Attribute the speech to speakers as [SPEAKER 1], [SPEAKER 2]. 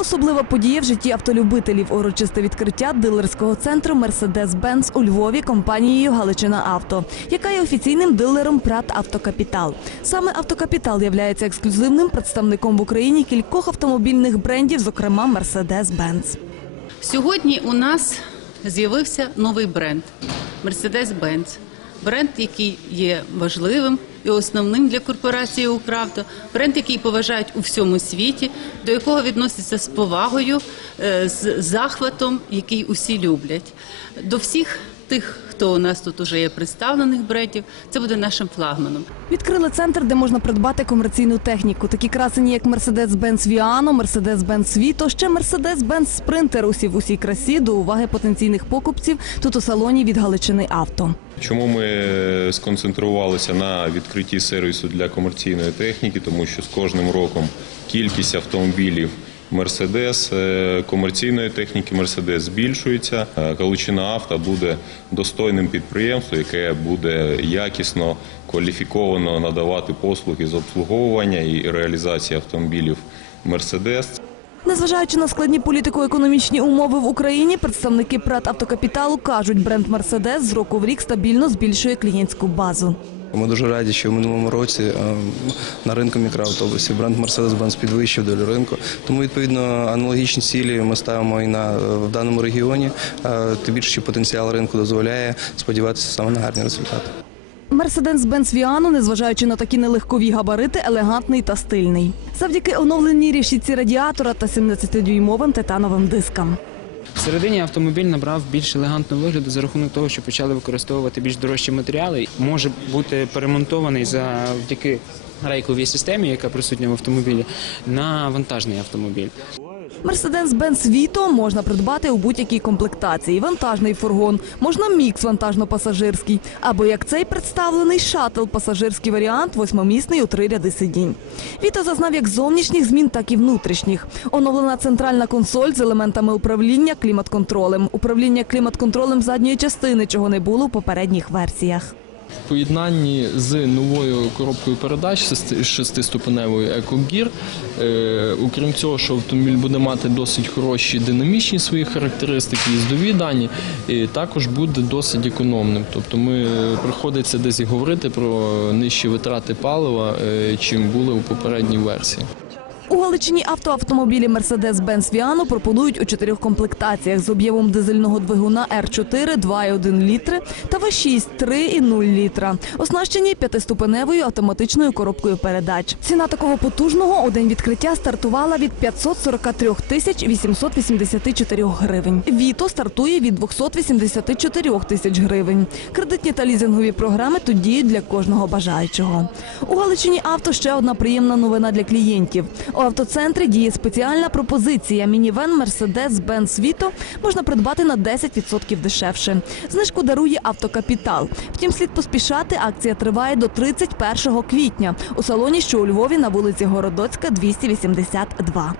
[SPEAKER 1] Особлива подія в житті автолюбителів. Урочисте відкриття дилерського центру Mercedes-Benz у Львові компанією Галичина Авто, яка є офіційним дилером ПРАТ Автокапітал. Саме Автокапітал являється ексклюзивним представником в Україні кількох автомобільних брендів, зокрема Mercedes-Benz.
[SPEAKER 2] Сьогодні у нас з'явився новий бренд Mercedes-Benz. Бренд, який є важливим і основним для корпорації Укравто, бренд, який поважають у всьому світі, до якого відносяться з повагою, е, з захватом, який усі люблять. До всіх тих, хто у нас тут уже є представлених брендів, це буде нашим флагманом.
[SPEAKER 1] Відкрили центр, де можна придбати комерційну техніку. Такі красені, як Mercedes-Benz Viano, Mercedes-Benz Vito, ще Mercedes-Benz Sprinter усі в усій красі до уваги потенційних покупців тут у салоні від Галичини Авто.
[SPEAKER 3] Чому ми сконцентрувалися на відкритті сервісу для комерційної техніки? Тому що з кожним роком кількість автомобілів Мерседес комерційної техніки Мерседес збільшується. Е, Галичина авто буде достойним підприємством, яке буде якісно кваліфіковано надавати послуги з обслуговування і реалізації автомобілів Мерседес.
[SPEAKER 1] Незважаючи на складні політико-економічні умови в Україні, представники ПРАТ Автокапіталу кажуть, бренд Мерседес з року в рік стабільно збільшує клієнтську базу.
[SPEAKER 4] Ми дуже раді, що в минулому році е, на ринку мікроавтобусів бренд Mercedes-Benz підвищив долю ринку. Тому відповідно аналогічні цілі ми ставимо і на в даному регіоні. Е, Тим більше, що потенціал ринку дозволяє сподіватися саме на гарні результати.
[SPEAKER 1] Mercedes-Benz Viano, незважаючи на такі нелегкові габарити, елегантний та стильний. Завдяки оновленій решітці радіатора та 17-дюймовим титановим дискам.
[SPEAKER 5] Всередині автомобіль набрав більш елегантного вигляду за рахунок того, що почали використовувати більш дорожчі матеріали. Може бути перемонтований завдяки рейковій системі, яка присутня в автомобілі, на вантажний автомобіль.
[SPEAKER 1] Mercedes-Benz Vito можна придбати у будь-якій комплектації. Вантажний фургон, можна мікс вантажно-пасажирський, або як цей представлений шатл, пасажирський варіант, восьмимісний у три ряди сидінь. Vito зазнав як зовнішніх змін, так і внутрішніх. Оновлена центральна консоль з елементами управління клімат-контролем. Управління клімат-контролем задньої частини, чого не було в попередніх версіях.
[SPEAKER 6] В поєднанні з новою коробкою передач шести- шестиступеневою EcoGear, е, окрім цього, що автомобіль буде мати досить хороші динамічні свої характеристики, їздові дані, також буде досить економним. Тобто ми е, приходиться десь і говорити про нижчі витрати палива, е, чим були у попередній версії.
[SPEAKER 1] У Галичині автоавтомобілі Mercedes-Benz Viano пропонують у чотирьох комплектаціях з об'ємом дизельного двигуна R4 2,1 літри та V6 3,0 літра, оснащені п'ятиступеневою автоматичною коробкою передач. Ціна такого потужного у день відкриття стартувала від 543 тисяч 884 гривень. Віто стартує від 284 тисяч гривень. Кредитні та лізингові програми тут діють для кожного бажаючого. У Галичині авто ще одна приємна новина для клієнтів. У автоцентрі діє спеціальна пропозиція. Мінівен Mercedes-Benz Віто можна придбати на 10% дешевше. Знижку дарує автокапітал. Втім, слід поспішати. Акція триває до 31 квітня у салоні, що у Львові на вулиці Городоцька, 282.